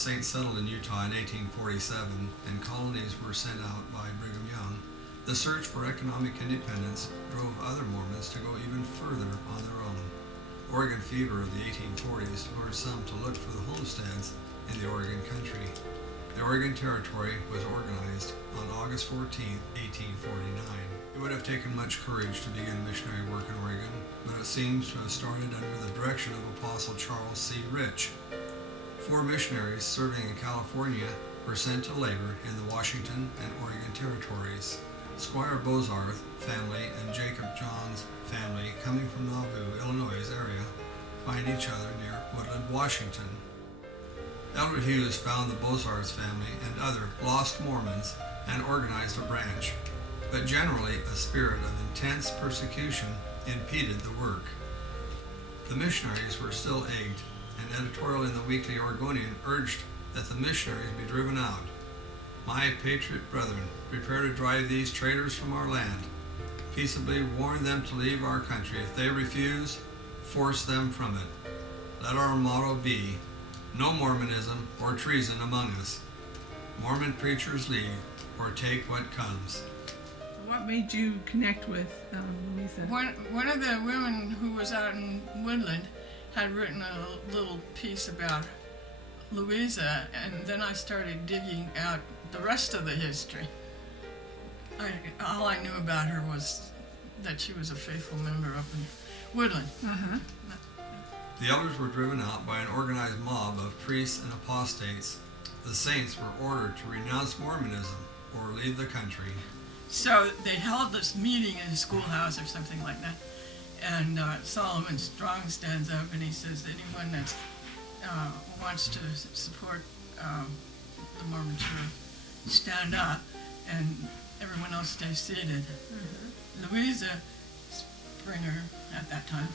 saints settled in Utah in 1847 and colonies were sent out by Brigham Young, the search for economic independence drove other Mormons to go even further on their own. Oregon fever of the 1840s lured some to look for the homesteads in the Oregon country. The Oregon Territory was organized on August 14, 1849. It would have taken much courage to begin missionary work in Oregon, but it seems to have started under the direction of Apostle Charles C. Rich. 4 missionaries serving in California were sent to labor in the Washington and Oregon territories. Squire Bozarth family and Jacob John's family, coming from Nauvoo, Illinois area, find each other near Woodland, Washington. Elder Hughes found the Bozarth family and other lost Mormons and organized a branch, but generally a spirit of intense persecution impeded the work. The missionaries were still egged. An editorial in the Weekly Oregonian urged that the missionaries be driven out. My patriot brethren, prepare to drive these traitors from our land. Peaceably warn them to leave our country. If they refuse, force them from it. Let our motto be, no Mormonism or treason among us. Mormon preachers leave or take what comes. What made you connect with Louisa? One of the women who was out in Woodland had written a little piece about Louisa, and then I started digging out the rest of the history. All I knew about her was that she was a faithful member up in Woodland. Uh-huh. The elders were driven out by an organized mob of priests and apostates. The saints were ordered to renounce Mormonism or leave the country. So they held this meeting in a schoolhouse or something like that, and Solomon Strong stands up and he says, anyone that wants to support the Mormon Church, stand up, and everyone else stay seated. Mm-hmm. Louisa Springer, at that time,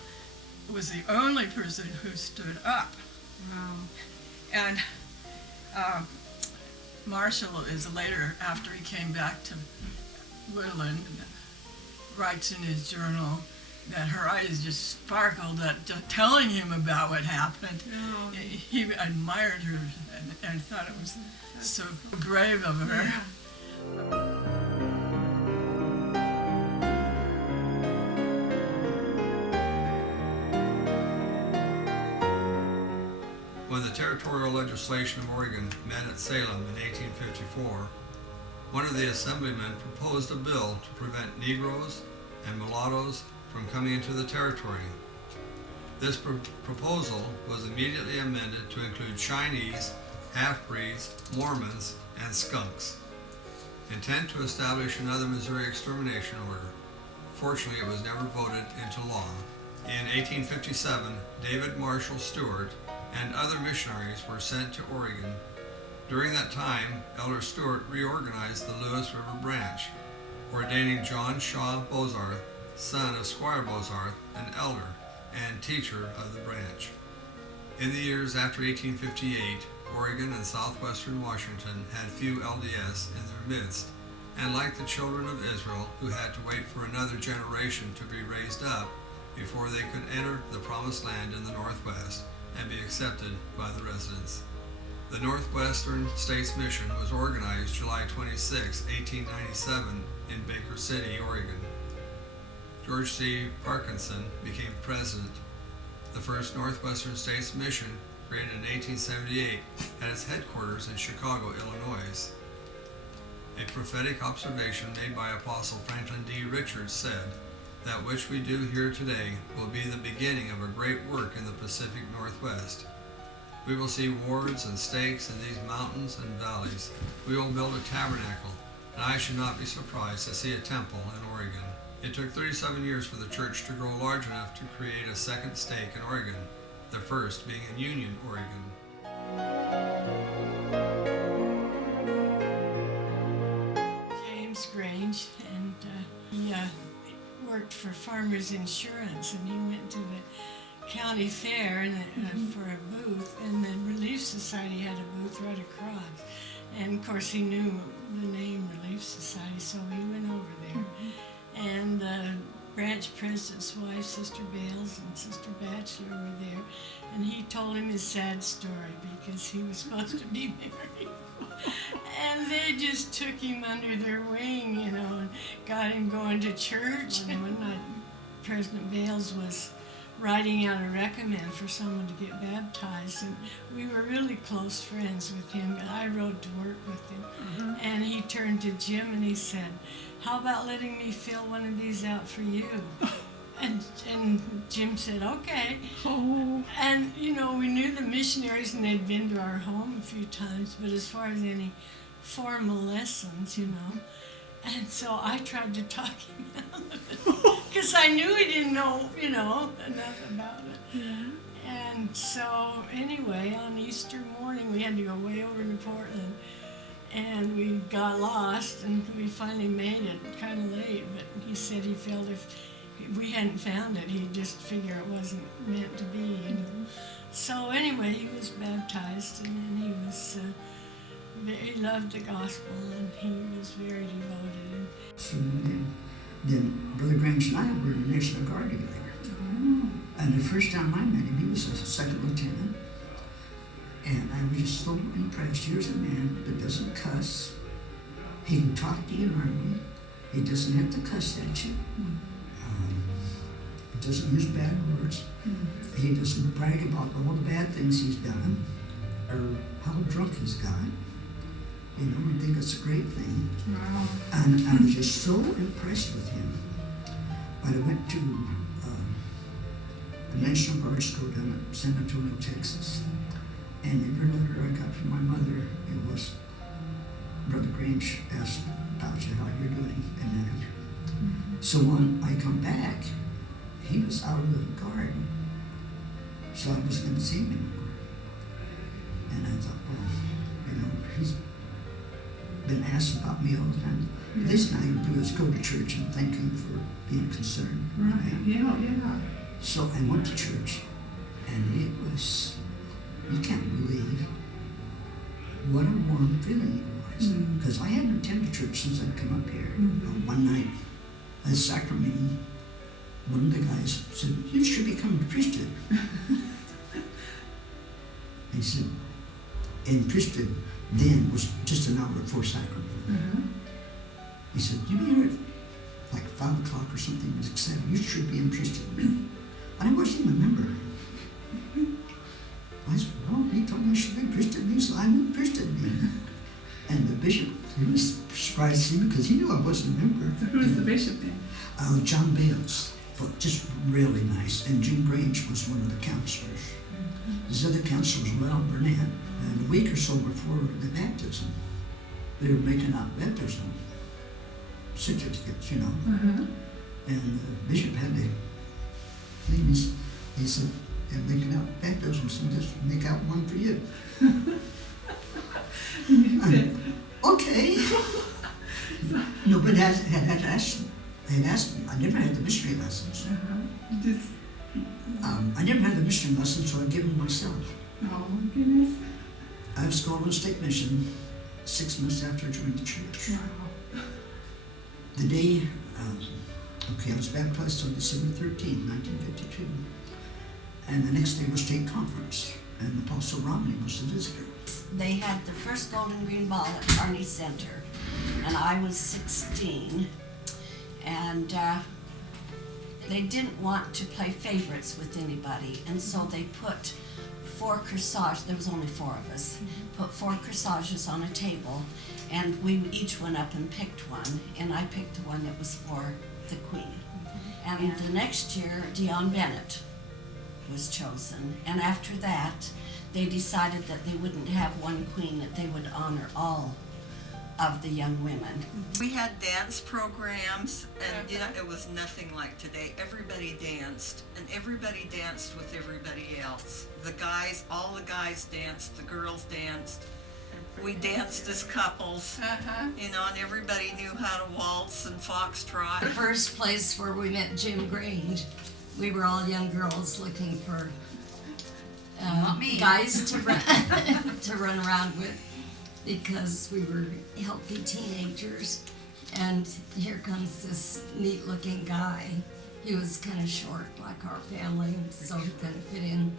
was the only person who stood up. Wow. And Marshall is later, after he came back to Woodland, writes in his journal that her eyes just sparkled at telling him about what happened. Oh. He admired her and thought it was so brave of her. Yeah. When the territorial legislation of Oregon met at Salem in 1854, one of the assemblymen proposed a bill to prevent Negroes and mulattoes from coming into the territory. This proposal was immediately amended to include Chinese, half-breeds, Mormons, and skunks. Intent to establish another Missouri extermination order. Fortunately, it was never voted into law. In 1857, David Marshall Stewart and other missionaries were sent to Oregon. During that time, Elder Stewart reorganized the Lewis River Branch, ordaining John Shaw Bozarth, son of Squire Bozarth, an elder and teacher of the branch. In the years after 1858, Oregon and southwestern Washington had few LDS in their midst, and like the children of Israel, who had to wait for another generation to be raised up before they could enter the promised land in the Northwest and be accepted by the residents. The Northwestern States Mission was organized July 26, 1897 in Baker City, Oregon. George C. Parkinson became president. The first Northwestern States Mission, created in 1878, had its headquarters in Chicago, Illinois. A prophetic observation made by Apostle Franklin D. Richards said, "That which we do here today will be the beginning of a great work in the Pacific Northwest. We will see wards and stakes in these mountains and valleys. We will build a tabernacle, and I should not be surprised to see a temple in Oregon." It took 37 years for the church to grow large enough to create a second stake in Oregon, the first being in Union, Oregon. James Grange, and he worked for Farmers Insurance, and he went to the county fair for a booth, and the Relief Society had a booth right across. And of course he knew the name Relief Society, so he went over there. And branch president's wife, Sister Bales, and Sister Batchelor were there, and he told him his sad story because he was supposed to be married. And they just took him under their wing, you know, and got him going to church. And one night, President Bales was writing out a recommend for someone to get baptized, and we were really close friends with him, and I rode to work with him. And he turned to Jim and he said, "How about letting me fill one of these out for you?" And Jim said, "Okay." Oh. And, you know, we knew the missionaries and they'd been to our home a few times, but as far as any formal lessons, you know. And so I tried to talk him out of it because I knew he didn't know, you know, enough about it. Yeah. And so anyway, on Easter morning, we had to go way over to Portland. And we got lost, and we finally made it kind of late, but he said he felt if we hadn't found it, he'd just figure it wasn't meant to be, you know. So anyway, he was baptized, and then he was, he loved the gospel, and he was very devoted. So then Brother Grange and I were in the National Guard together. And the first time I met him, he was a second lieutenant. And I was just so impressed. Here's a man that doesn't cuss. He can talk to you normally. He doesn't have to cuss at you. He doesn't use bad words. He doesn't brag about all the bad things he's done or how drunk he's got. You know, I think it's a great thing. Wow. And I was just so impressed with him. But I went to the National Guard School down at San Antonio, Texas. And every letter I got from my mother, it was, "Brother Grange asked about you, how you're doing." And then, so when I come back, he was out of the guard. So I wasn't going to see him anymore. And I thought, well, you know, he's been asked about me all the time. The least I can do is go to church and thank him for being concerned. Right. Yeah, yeah. So I went to church, and it was, you can't believe what a warm feeling it was. Because I hadn't attended church since I'd come up here. One night at a sacrament meeting, one of the guys said, "You should become a priesthood." He said, and priesthood then was just an hour before sacrament. He said, "You be here at like 5 o'clock or something, it was exciting. You should be in priesthood." And I wasn't even a member. I said, "Well, he told me I should be in priesthood." He said, "I'm in priesthood." And the bishop, he was surprised to see me because he knew I wasn't a member. So who was the bishop then? John Bales, but just really nice. And Jim Grange was one of the counselors. His other counselor was Lyle Burnett. And a week or so before the baptism, they were making out baptism certificates, you know. And the bishop had the things. He said, "They're making out baptisms, so just make out one for you." Okay. Nobody had asked me. I never had the missionary lessons. Just, I never had the missionary lessons, so I gave them myself. oh my goodness. I was going on a state mission 6 months after I joined the church. Wow. The day, I was baptized on December 13, 1952. And the next day was state conference, and Apostle Romney was the visitor. They had the first Gold and Green Ball at Kearney Center, and I was 16, and they didn't want to play favorites with anybody, and so they put 4 corsages, there was only 4 of us, put 4 corsages on a table, and we each went up and picked one, and I picked the one that was for the Queen. And the next year, Dion Bennett was chosen, and after that, they decided that they wouldn't have one queen, that they would honor all of the young women. We had dance programs, and you know, it was nothing like today. Everybody danced, and everybody danced with everybody else. The guys, all the guys danced, the girls danced. We danced as couples, you know, and everybody knew how to waltz and The foxtrot. first place where we met Jim Grange, we were all young girls looking for guys to run, to run around with, because we were healthy teenagers. And here comes this neat looking guy, He was kind of short, like our family, so he couldn't fit in.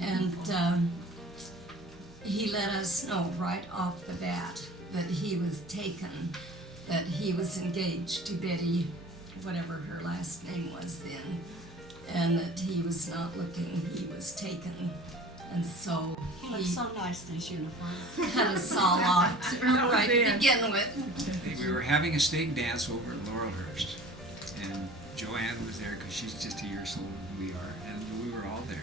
And he let us know right off the bat that he was taken, that he was engaged to Betty, whatever her last name was then, and that he was not looking, he was taken. And so He looked so nice in his uniform. cut us all off right to begin with. We were having a stake dance over at Laurelhurst, and Joanne was there because she's just a year older than we are, and we were all there.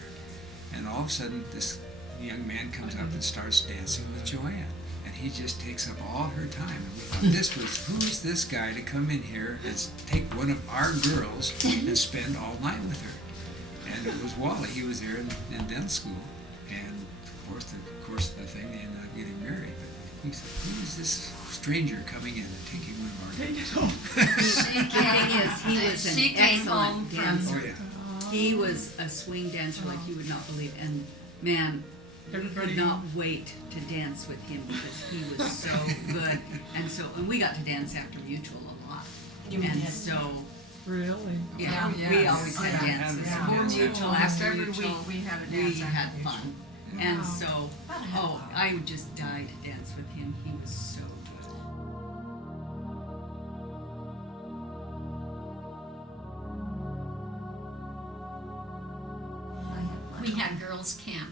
And all of a sudden, this young man comes up and starts dancing with Joanne, and he just takes up all her time. And we thought, who's this guy to come in here and take one of our girls and spend all night with her? And it was Wally. He was there in dance school, and of course, the thing, they ended up getting married. But we said, who is this stranger coming in and taking one of our girls? He was an She came home excellent from- dancer. Oh, yeah. He was a swing dancer like you would not believe, and man, we could not wait to dance with him because he was so good. And we got to dance after Mutual a lot. And so, Really? yeah, we always had dances. Yeah. For Mutual, after Every Mutual, week we had a we dance after had Mutual. fun. And so, I would just die to dance with him. He was so good. We had girls' camp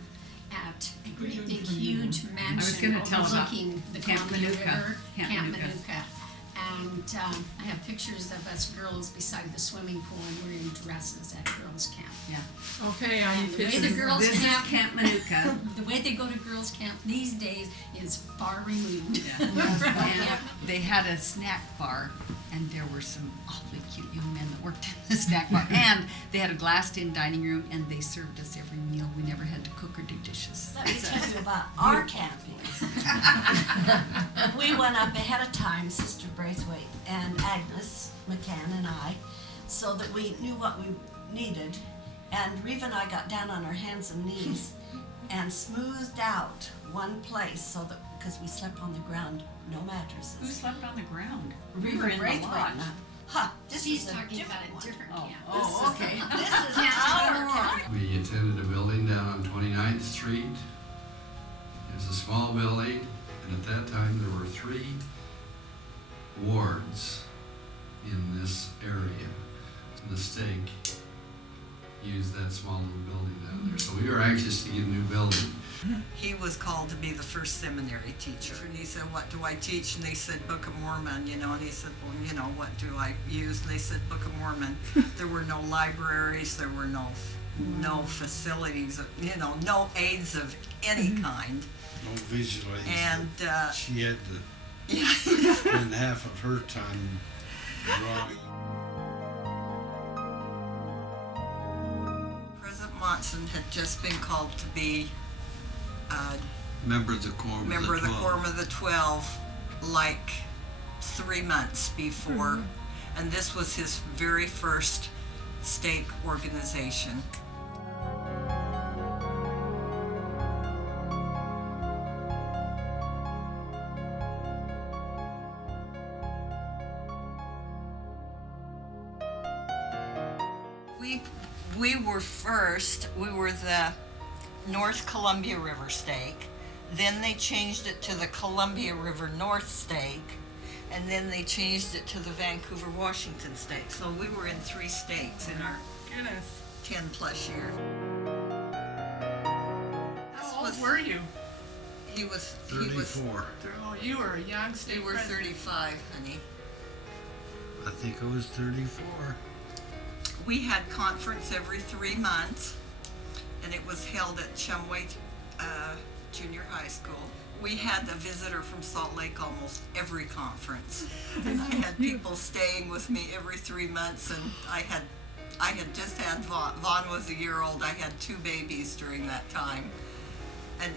at a great big huge mansion gonna tell about overlooking the Camp Columbia Manuka. River, Camp Camp Manuka. Manuka. And I have pictures of us girls beside the swimming pool, and we're in dresses at girls' camp. Yeah. Okay, I And need the way the pictures. girls' This is camp, Camp Manuka. the way they go to girls' camp these days is far removed. And they had a snack bar, and there were some awfully cute young men that worked in the snack bar. And they had a glassed-in dining room, and they served us every meal. We never had to cook or do dishes. Let me tell you about our camping. We went up ahead of time, Sister Braithwaite and Agnes McCann and I, so that we knew what we needed. And Reva and I got down on our hands and knees and smoothed out one place so that, because we slept on the ground, no mattresses. Who slept on the ground? We Reva were in the Braithwaite lodge. and I. Ha! This She's is a talking different about a one. different Oh, camp. oh, okay. This is our camp. We attended a building down on 29th Street. It was a small building, and at that time there were 3 wards in this area. And the stake used that small little building down there. So we were anxious to get a new building. He was called to be the first seminary teacher. And he said, what do I teach? And they said, Book of Mormon, you know. And he said, well, you know, what do I use? And they said, Book of Mormon. There were no libraries. There were no facilities, you know, no aids of any kind. No visual aids. And, She had to yeah. spend half of her time drawing. President Monson had just been called to be Member of the Quorum member of the 12. Quorum of the 12 like 3 months before. And this was his very first stake organization. We were first, we were the North Columbia River stake, then they changed it to the Columbia River North stake, and then they changed it to the Vancouver Washington stake. So we were in 3 stakes in our Goodness. 10 plus years. How old were you? He was 34. Oh, you were a young state They were president. 35, honey. I think I was 34. We had conference every 3 months, and it was held at Chumway Junior High School. We had a visitor from Salt Lake almost every conference. I had people staying with me every 3 months, and I had just had Vaughn. Vaughn was a year old. I had 2 babies during that time, and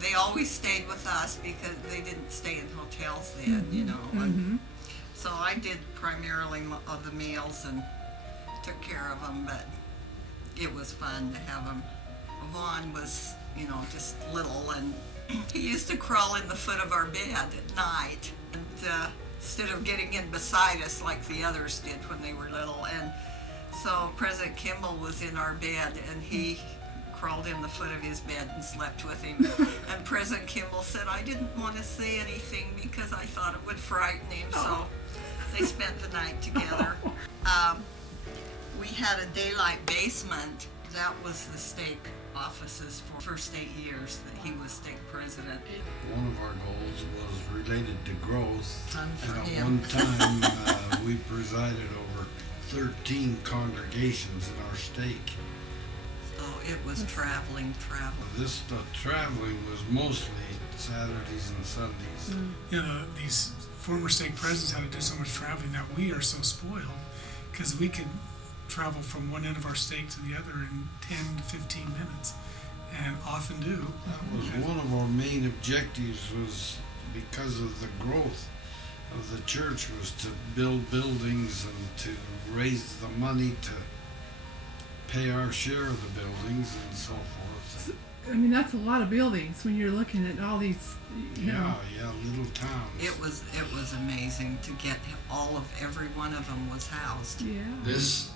they always stayed with us because they didn't stay in hotels then, you know. And so I did primarily of the meals and took care of them, but it was fun to have them. Vaughn was, you know, just little, and he used to crawl in the foot of our bed at night. And instead of getting in beside us like the others did when they were little. And so President Kimball was in our bed, and he crawled in the foot of his bed and slept with him. And President Kimball said, I didn't want to say anything because I thought it would frighten him, so they spent the night together. We had a daylight basement. That was the stake offices for the first 8 years that he was stake president. One of our goals was related to growth. Fun for And at him. one time, we presided over 13 congregations in our stake. Oh, it was traveling. This traveling was mostly Saturdays and Sundays. You know, these former stake presidents had to do so much traveling that we are so spoiled because we could travel from one end of our stake to the other in 10 to 15 minutes, and often do. That was one of our main objectives, was because of the growth of the church, was to build buildings and to raise the money to pay our share of the buildings and so forth. I mean, that's a lot of buildings when you're looking at all these, you know. Yeah, little towns. It was amazing to get every one of them was housed. Yeah. This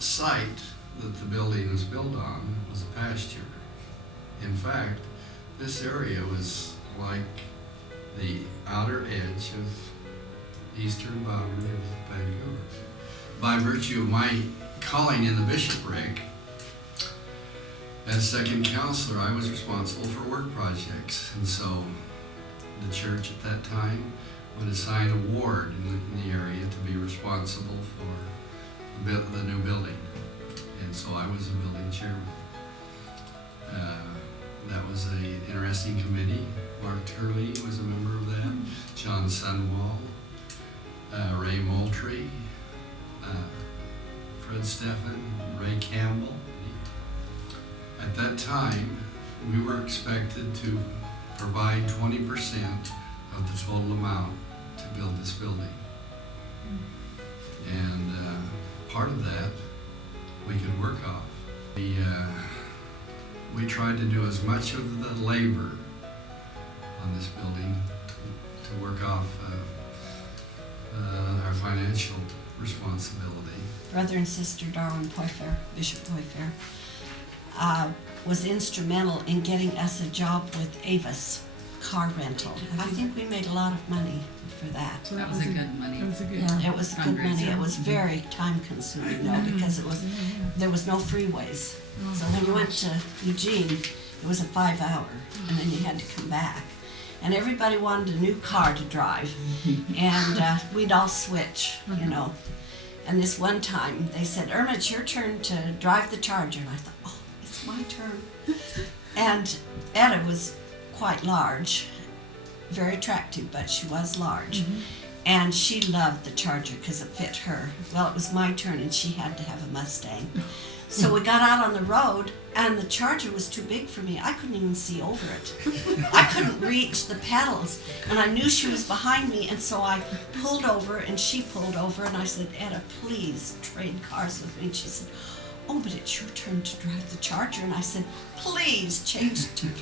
site that the building was built on was a pasture. In fact, this area was like the outer edge of eastern boundary of Vancouver. By virtue of my calling in the bishopric, as second counselor, I was responsible for work projects, and so the church at that time would assign a ward in the area to be responsible for the new building, and so I was the building chairman. That was an interesting committee. Mark Turley was a member of that, John Sunwall, Ray Moultrie, Fred Steffen, Ray Campbell. At that time, we were expected to provide 20% of the total amount to build this building. And part of that we could work off. We tried to do as much of the labor on this building to work off our financial responsibility. Brother and Sister Darwin Poifer, Bishop Poifer, was instrumental in getting us a job with Avis car rental. I think we made a lot of money for that. So That was a good money. That was a good. Yeah, it was good money. Fundraiser. It was very time consuming though, because there was no freeways. So when you went to Eugene, it was a 5-hour, and then you had to come back. And everybody wanted a new car to drive, and we'd all switch, you know. And this one time, they said, Irma, it's your turn to drive the Charger. And I thought, oh, it's my turn. And Etta was quite large, very attractive, but she was large. And she loved the Charger because it fit her. Well, it was my turn, and she had to have a Mustang. So we got out on the road, and the Charger was too big for me. I couldn't even see over it. I couldn't reach the pedals, and I knew she was behind me, and so I pulled over, and she pulled over, and I said, Etta, please trade cars with me. And she said, oh, but it's your turn to drive the Charger. And I said, please change it to me.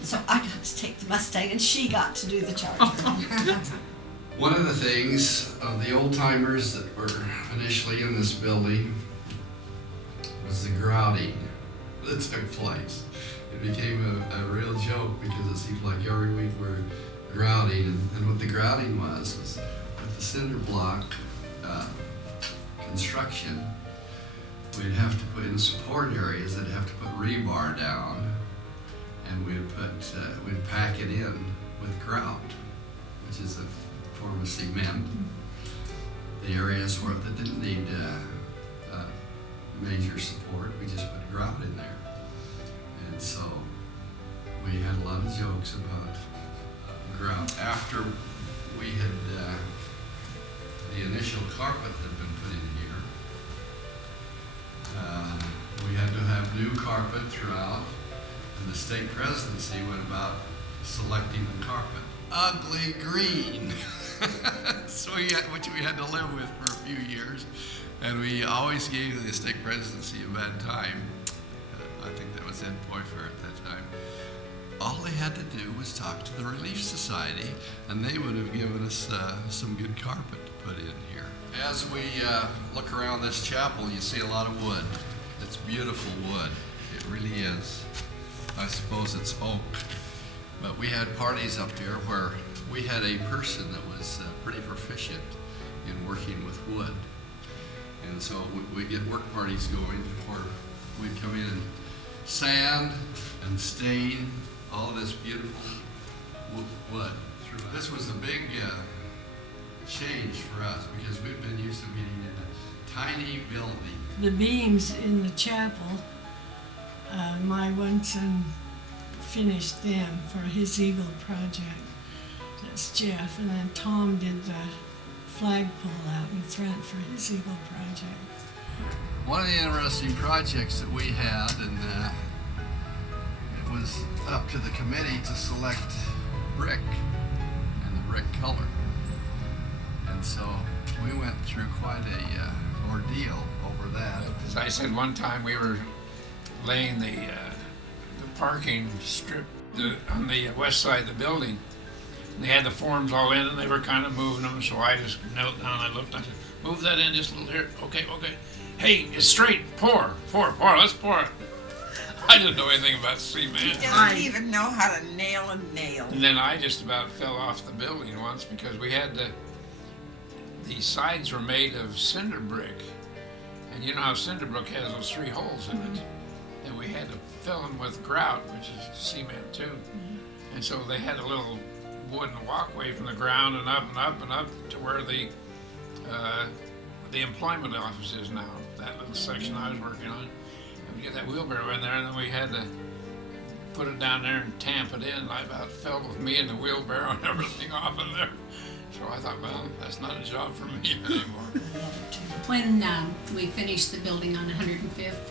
So I got to take the Mustang, and she got to do the Charger. One of the things of the old timers that were initially in this building was the grouting that took place. It became a real joke because it seemed like every week we were grouting, and what the grouting was with the cinder block construction, we'd have to put in support areas that have to put rebar down, and we'd pack it in with grout, which is a form of cement. The areas that didn't need major support, we just put grout in there. And so we had a lot of jokes about grout. After we had, the initial carpet had been put in here, we had to have new carpet throughout, and the stake presidency went about selecting the carpet. Ugly green, which we had to live with for a few years. And we always gave the stake presidency a bad time. I think that was Ed Poifer at that time. all they had to do was talk to the Relief Society, and they would have given us some good carpet to put in here. As we look around this chapel, you see a lot of wood. It's beautiful wood. It really is. I suppose it's oak. But we had parties up here where we had a person that was pretty proficient in working with wood. And so we'd get work parties going where we'd come in and sand and stain all this beautiful wood. This was a big change for us because we've been used to meeting in a tiny building. The beams in the chapel, my one son finished them for his Eagle project. That's Jeff, and then Tom did the flagpole out in front for his Eagle project. One of the interesting projects that we had, and it was up to the committee to select brick and the brick color. And so we went through quite a ordeal over that. As I said, one time we were laying the parking strip on the west side of the building. And they had the forms all in, and they were kind of moving them, so I just knelt down, I looked, I said, move that in just a little here. Okay. Hey, it's straight. Pour. Let's pour it. I didn't know anything about cement. He doesn't even know how to nail a nail. And then I just about fell off the building once because we had the sides were made of cinder brick. And you know how cinder brick has those 3 holes in it. And we had to fill them with grout, which is cement too. And so they had a little wooden walkway from the ground and up and up and up to where the employment office is now, that little section I was working on. And we get that wheelbarrow in there, and then we had to put it down there and tamp it in. And I about fell with me and the wheelbarrow and everything off in there. So I thought, well, that's not a job for me anymore. When we finished the building on 105th,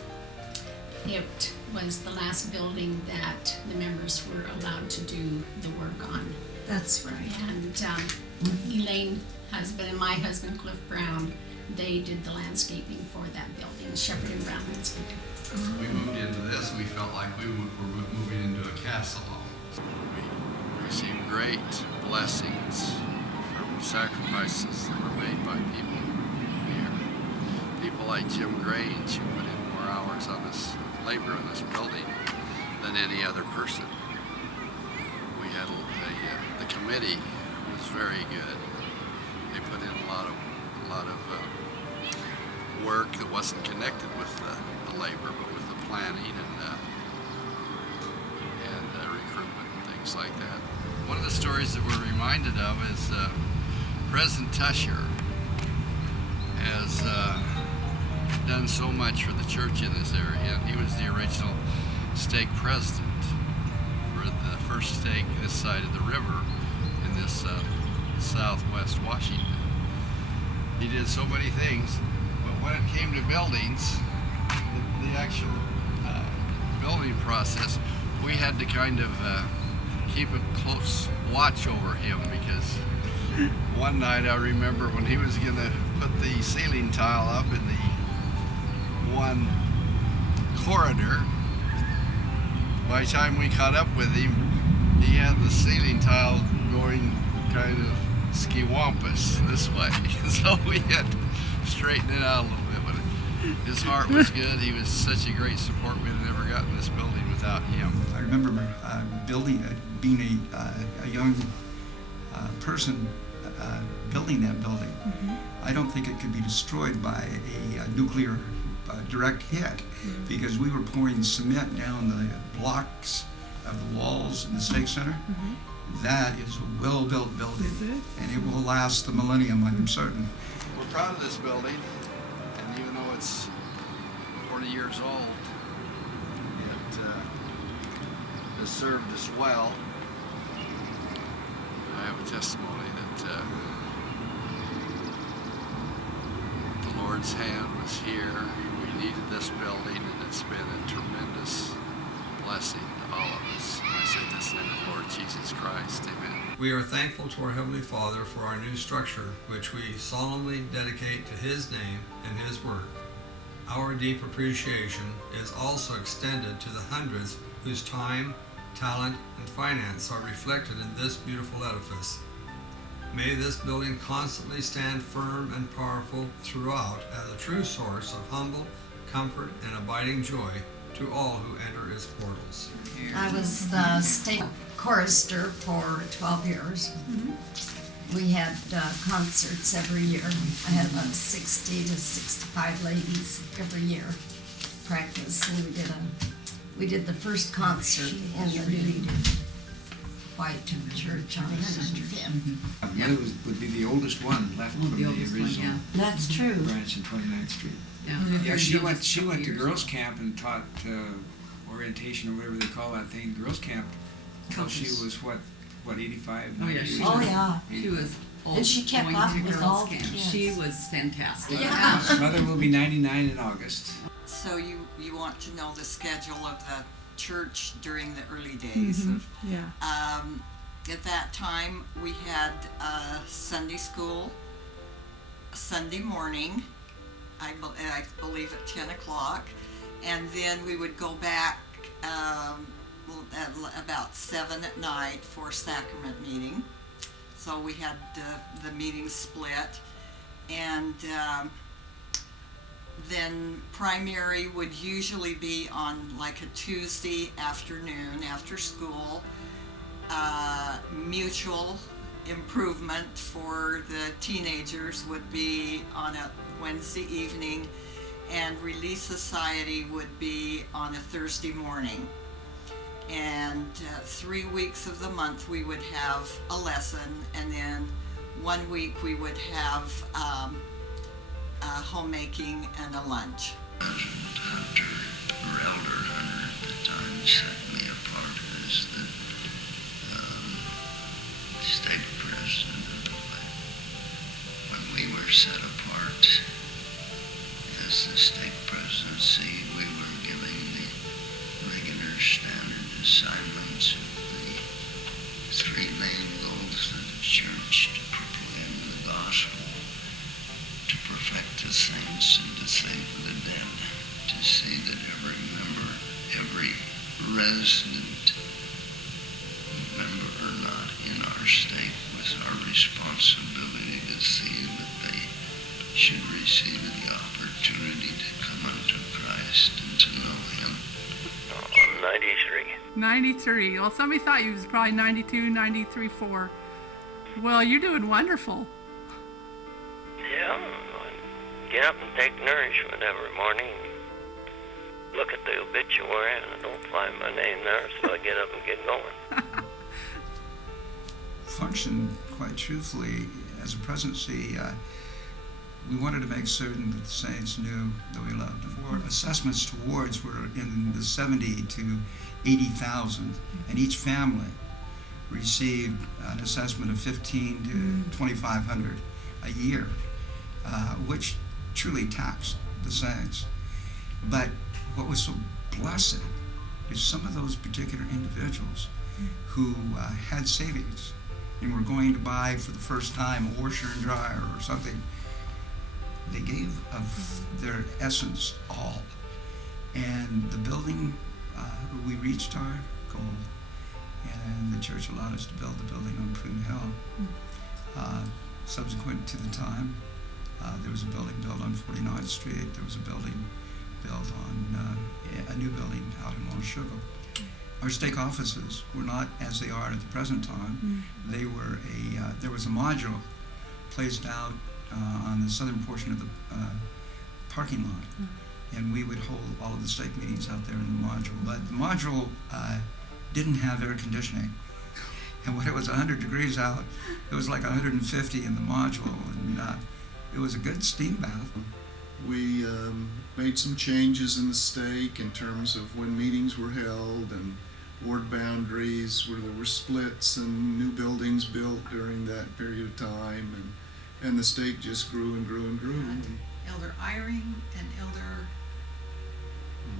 it was the last building that the members were allowed to do the work on. That's right. And Elaine, husband, and my husband, Cliff Brown, they did the landscaping for that building, Shepherd and Brown Landscaping. We moved into this, we felt like we were moving into a castle almost. We received great blessings from sacrifices that were made by people here. People like Jim Grange, who put in more hours on this labor in this building than any other person. We had the committee was very good. They put in a lot of work that wasn't connected with the labor, but with the planning and recruitment and things like that. One of the stories that we're reminded of is President Tusher has done so much for the church in this area. He was the original stake president for the first stake this side of the river in this southwest Washington. He did so many things, but when it came to buildings, the actual building process, we had to kind of keep a close watch over him, because one night I remember when he was going to put the ceiling tile up in the one corridor, by the time we caught up with him, he had the ceiling tile going kind of skiwampus this way. So we had to straighten it out a little bit, but his heart was good. He was such a great support. We'd have never gotten this building without him. I remember being a young person building that building. I don't think it could be destroyed by a nuclear direct hit, because we were pouring cement down the blocks of the walls in the Stake Center. That is a well-built building, and it will last the millennium, I'm certain. We're proud of this building, and even though it's 40 years old, it has served us well. I have a testimony that the Lord's hand was here. We needed this building, and it's been a tremendous blessing to all of us. I say this in the Lord Jesus Christ. Amen. We are thankful to our Heavenly Father for our new structure, which we solemnly dedicate to His name and His work. Our deep appreciation is also extended to the hundreds whose time, talent, and finance are reflected in this beautiful edifice. May this building constantly stand firm and powerful throughout as a true source of humble comfort and abiding joy to all who enter its portals. I was the state chorister for 12 years. We had concerts every year. I had about 60 to 65 ladies every year practice, and we did the first concert in the new white church on 105th. Mother would be the oldest one left from the original That's true. branch in 29th Street. Yeah, She went to girls' camp and taught orientation or whatever they call that thing, girls' camp, until she was what 85? Oh yeah, 90 she years was, old. yeah. She was old, And she kept going up to with girls' all the camp. kids. She was fantastic. Yeah. Mother will be 99 in August. So you want to know the schedule of the church during the early days of Yeah. at that time we had Sunday school Sunday morning, I believe at 10 o'clock, and then we would go back at about 7 at night for sacrament meeting. So we had the meeting split, and then primary would usually be on like a Tuesday afternoon after school. Mutual improvement for the teenagers would be on a Wednesday evening, and Relief Society would be on a Thursday morning. And 3 weeks of the month we would have a lesson, and then 1 week we would have homemaking and a lunch. Hunter, or Elder Hunter at the time, set me apart as the state president. When we were set apart as the state presidency, we were giving the regular standard assignments of the three main goals of the church: to proclaim the gospel, to perfect the saints, and to save the dead. To see that every member, every resident, member or not, in our state, was our responsibility to see that they should receive the opportunity to come unto Christ and to know Him. 93. 93. Well, somebody thought you was probably 92, 93, 4. Well, you're doing wonderful. Yeah, I get up and take nourishment every morning. Look at the obituary, and I don't find my name there, so I get up and get going. Function quite truthfully as a presidency. We wanted to make certain that the saints knew that we loved them. Our assessments towards were in the 70 to 80,000, and each family received an assessment of 15 to 2,500 a year, which truly taxed the saints. But what was so blessed is some of those particular individuals who had savings and were going to buy for the first time a washer and dryer or something. They gave of their essence all. And the building, we reached our goal, and the church allowed us to build the building on Prune Hill. Subsequent to the time, there was a building built on 49th Street. There was a building built on a new building out in Washougal. Our stake offices were not as they are at the present time. They were there was a module placed out on the southern portion of the parking lot, and we would hold all of the stake meetings out there in the module. But the module didn't have air conditioning, and when it was 100 degrees out, it was like 150 in the module, and it was a good steam bath. We made some changes in the stake in terms of when meetings were held and ward boundaries, where there were splits and new buildings built during that period of time, and the stake just grew and grew and grew. Elder Eyring and Elder,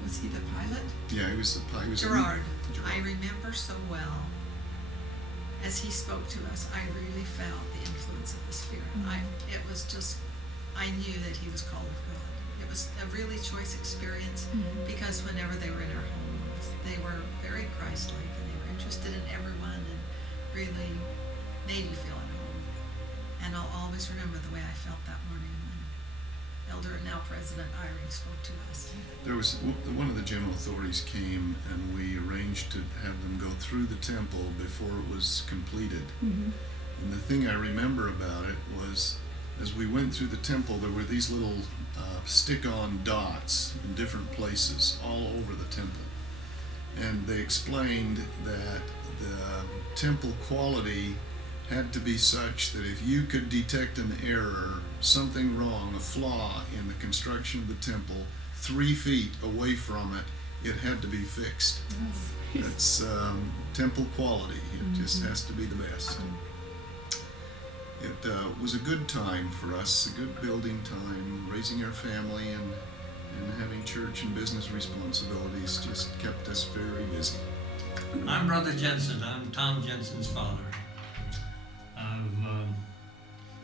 was he the pilot? Yeah, he was the pilot. Gerard. I remember so well, as he spoke to us, I really felt the influence of the Spirit. It was just, I knew that he was called of God. It was a really choice experience, because whenever they were in our homes, they were very Christ-like, and they were interested in everyone and really made you feel at home. And I'll always remember the way I felt that morning when Elder and now President Eyring spoke to us. There was one of the general authorities came, and we arranged to have them go through the temple before it was completed. Mm-hmm. And the thing I remember about it was, as we went through the temple, there were these little stick-on dots in different places all over the temple. And they explained that the temple quality had to be such that if you could detect an error, something wrong, a flaw in the construction of the temple, 3 feet away from it, it had to be fixed. That's temple quality. It just has to be the best. It was a good time for us, a good building time, raising our family and having church and business responsibilities just kept us very busy. I'm Brother Jensen. I'm Tom Jensen's father. I've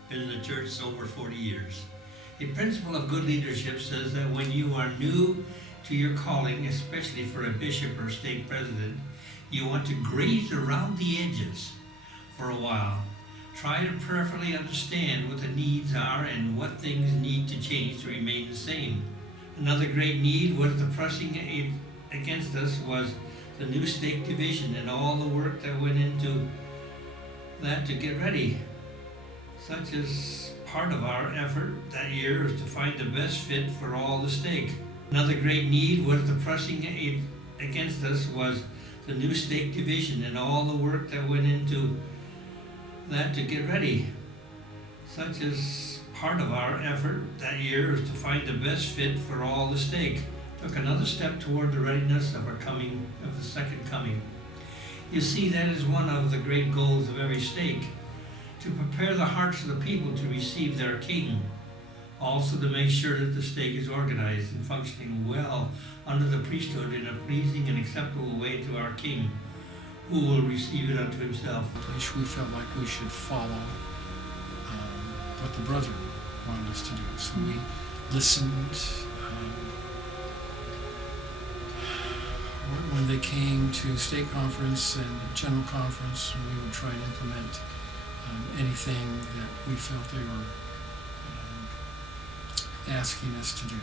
been in the church over 40 years. A principle of good leadership says that when you are new to your calling, especially for a bishop or stake president, you want to graze around the edges for a while. Try to prayerfully understand what the needs are and what things need to change to remain the same. Another great need was the pressing against us was the new stake division and all the work that went into that to get ready. Such as part of our effort that year is to find the best fit for all the stake. Another great need was the pressing against us was the new stake division and all the work that went into that to get ready. Such as part of our effort that year is to find the best fit for all the stake. Took another step toward the readiness of the second coming. You see, that is one of the great goals of every stake, to prepare the hearts of the people to receive their king. Also to make sure that the stake is organized and functioning well under the priesthood in a pleasing and acceptable way to our king, who will receive it unto himself. Which we felt like we should follow what the brethren wanted us to do. So we listened. When they came to state conference and general conference, we would try to implement anything that we felt they were asking us to do.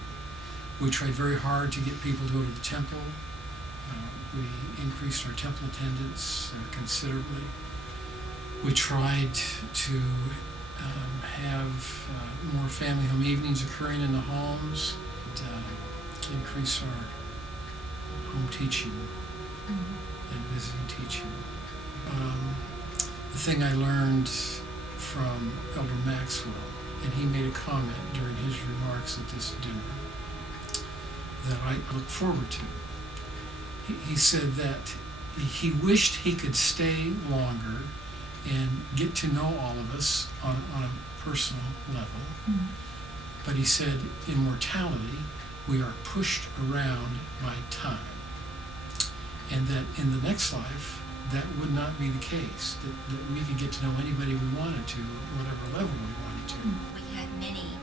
We tried very hard to get people to go to the temple. We increased our temple attendance considerably. We tried to have more family home evenings occurring in the homes, and increase our home teaching and visiting teaching. The thing I learned from Elder Maxwell, and he made a comment during his remarks at this dinner that I look forward to. He said that he wished he could stay longer and get to know all of us on a personal level. Mm-hmm. But he said, in mortality, we are pushed around by time. And that in the next life, that would not be the case, that we could get to know anybody we wanted to, at whatever level we wanted to. We had many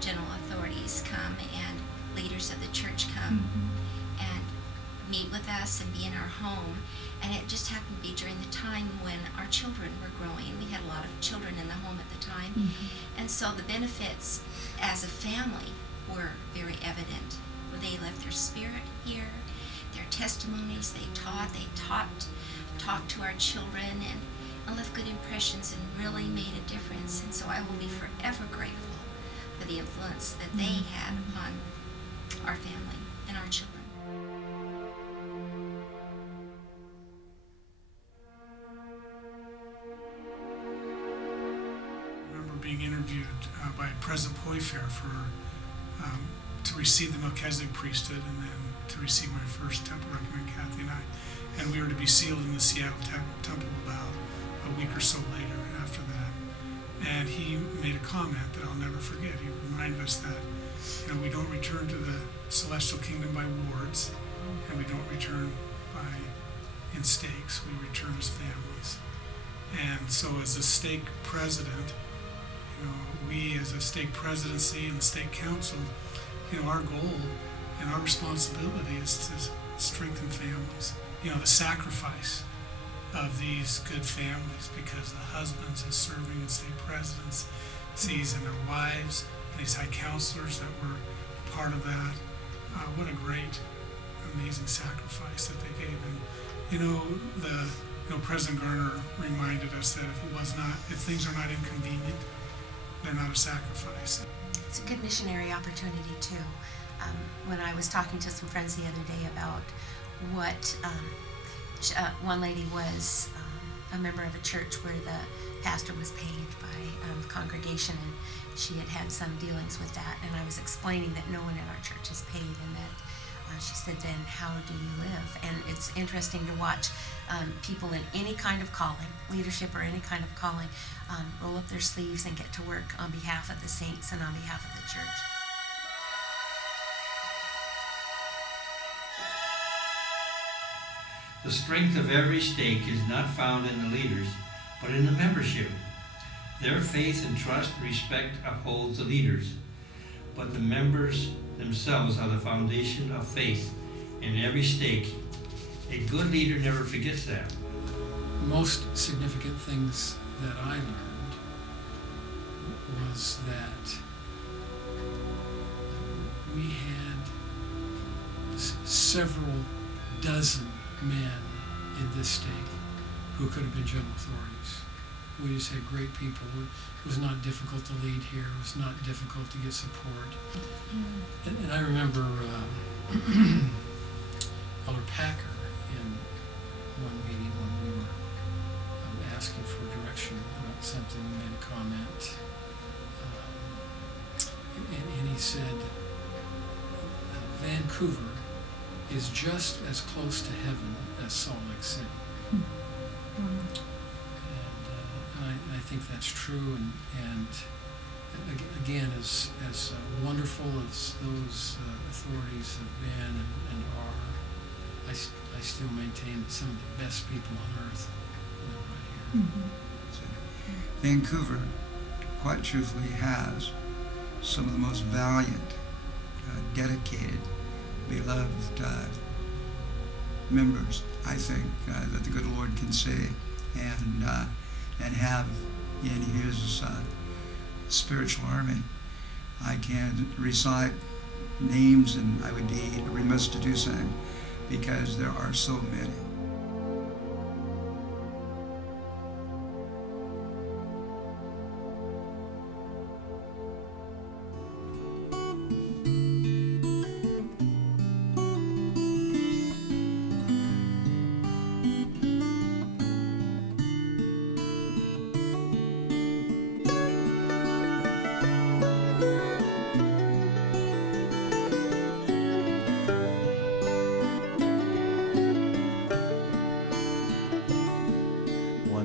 general authorities come and leaders of the church come and meet with us and be in our home. And it just happened to be during the time when our children were growing. We had a lot of children in the home at the time. And so the benefits as a family were very evident. They left their spirit here, their testimonies, they talked to our children and left good impressions and really made a difference. And so I will be forever grateful for the influence that they had upon our family and our children. I remember being interviewed by President Poifair to receive the Melchizedek priesthood and then to receive my first temple recommend, Kathy and I. And we were to be sealed in the Seattle temple about a week or so later after that. And he made a comment that I'll never forget. He reminded us that, we don't return to the celestial kingdom by wards, and we don't return in stakes. We return as families. And so as a stake president, we as a stake presidency and the stake council, our goal and our responsibility is to strengthen families. The sacrifice of these good families, because the husbands is serving as state presidents, sees in their wives, and these high counselors that were part of that. What a great, amazing sacrifice that they gave. And President Garner reminded us that if things are not inconvenient, they're not a sacrifice. It's a good missionary opportunity too. When I was talking to some friends the other day about what one lady was a member of a church where the pastor was paid by the congregation, and she had had some dealings with that, and I was explaining that no one at our church is paid, and that she said, then how do you live? And it's interesting to watch people in any kind of calling, leadership or any kind of calling, roll up their sleeves and get to work on behalf of the saints and on behalf of the church. The strength of every stake is not found in the leaders, but in the membership. Their faith and trust and respect upholds the leaders, but the members themselves are the foundation of faith in every stake. A good leader never forgets that. Most significant things that I learned was that we had several dozen men in this state who could have been general authorities. We just had great people. It was not difficult to lead here. It was not difficult to get support. And I remember Elder Packer in one meeting when we were asking for direction about something, made a comment. And he said, Vancouver is just as close to heaven as Salt Lake City. And I think that's true, and again, as wonderful as those authorities have been and are, I still maintain that some of the best people on earth live right here. So, Vancouver, quite truthfully, has some of the most valiant, dedicated, beloved members, I think, that the good Lord can say and have in his spiritual army. I can recite names, and I would be remiss to do so because there are so many.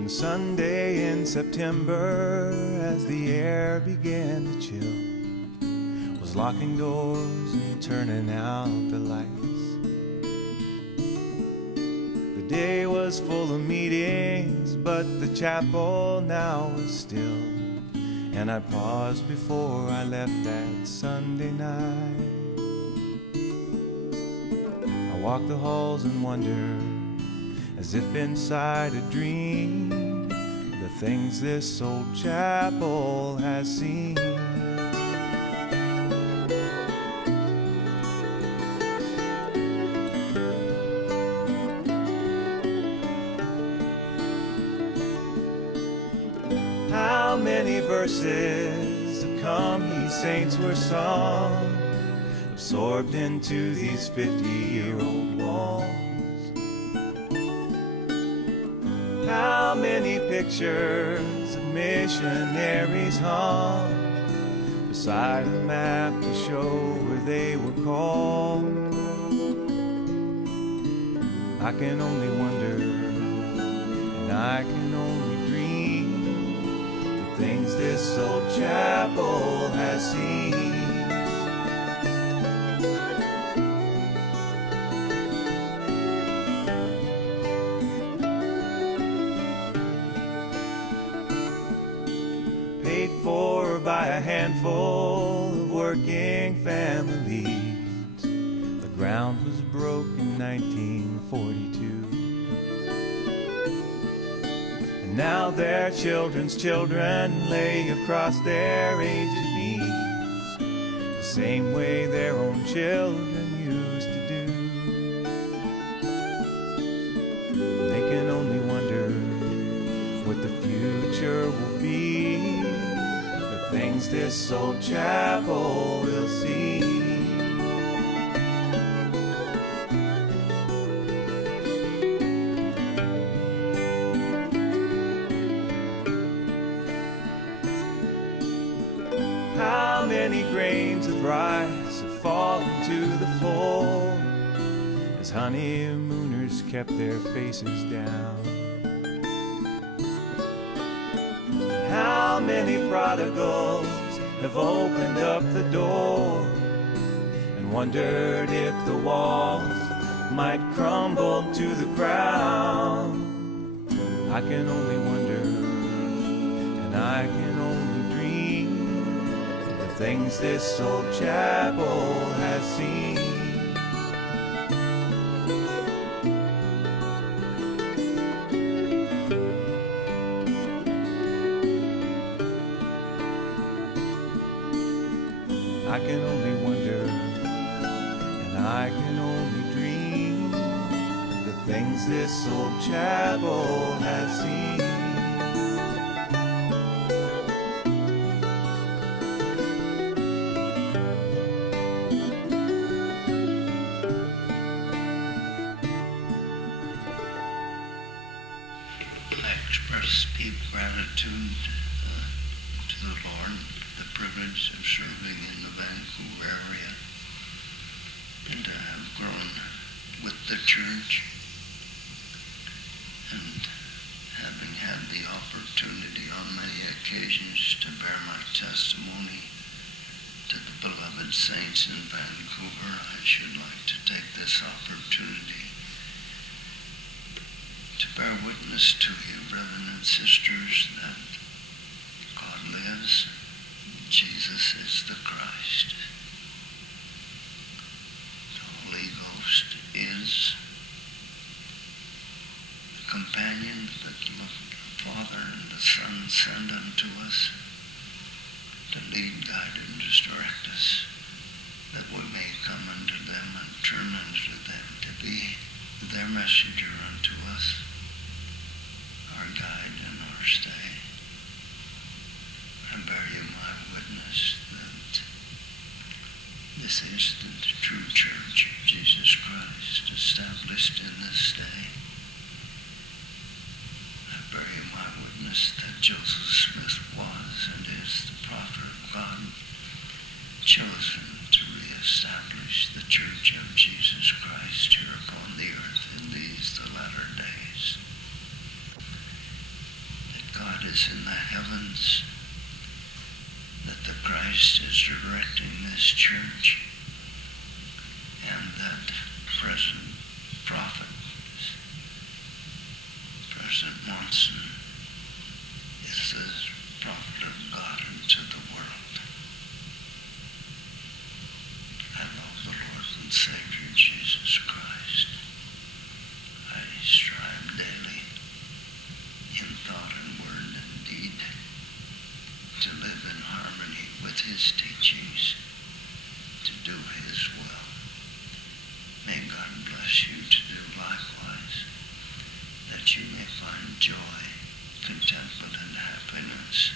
Sunday in September, as the air began to chill, was locking doors and turning out the lights. The day was full of meetings, but the chapel now was still, and I paused before I left that Sunday night. I walked the halls and wondered, as if inside a dream, the things this old chapel has seen. How many verses of Come Ye Saints were sung, absorbed into these 50-year-old walls. How many pictures of missionaries hung beside a map to show where they were called. I can only wonder, and I can only dream the things this old chapel has seen. By a handful of working families, the ground was broke in 1942. now their children's children lay across their aged knees, the same way their own children used to do. They can only wonder what the future will be, the things this old chapel will see. How many grains of rice have fallen to the floor as honeymooners kept their faces down? How many prodigals have opened up the door and wondered if the walls might crumble to the ground? I can only wonder, and I can only dream the things this old chapel has seen. I can only wonder, and I can only dream the things this old chapel has seen. I express deep gratitude to the Lord, the privilege of serving in the Vancouver area, and to have grown with the church, and having had the opportunity on many occasions to bear my testimony to the beloved saints in Vancouver, I should like to take this opportunity to bear witness to you, brethren and sisters, that God lives, Jesus is the Christ. The Holy Ghost is the companion that the Father and the Son send unto us to lead, guide, and direct us, that we may come unto them and turn unto them to be their messenger unto us, our guide and our stay. I bear you my witness that this is the true church of Jesus Christ, established in this day. I bear you my witness that Joseph Smith was and is the prophet of God, chosen to reestablish the church of Jesus Christ here upon the earth in these the latter days. That God is in the heavens, that the Christ is directing this church, and that present prophet, President Monson, is the prophet of God unto the world. I love the Lord and Savior Jesus Christ. I strive daily in thought and word and deed to live in harmony with his teachings, to do his will. May God bless you to do likewise, that you may find joy, contentment, and happiness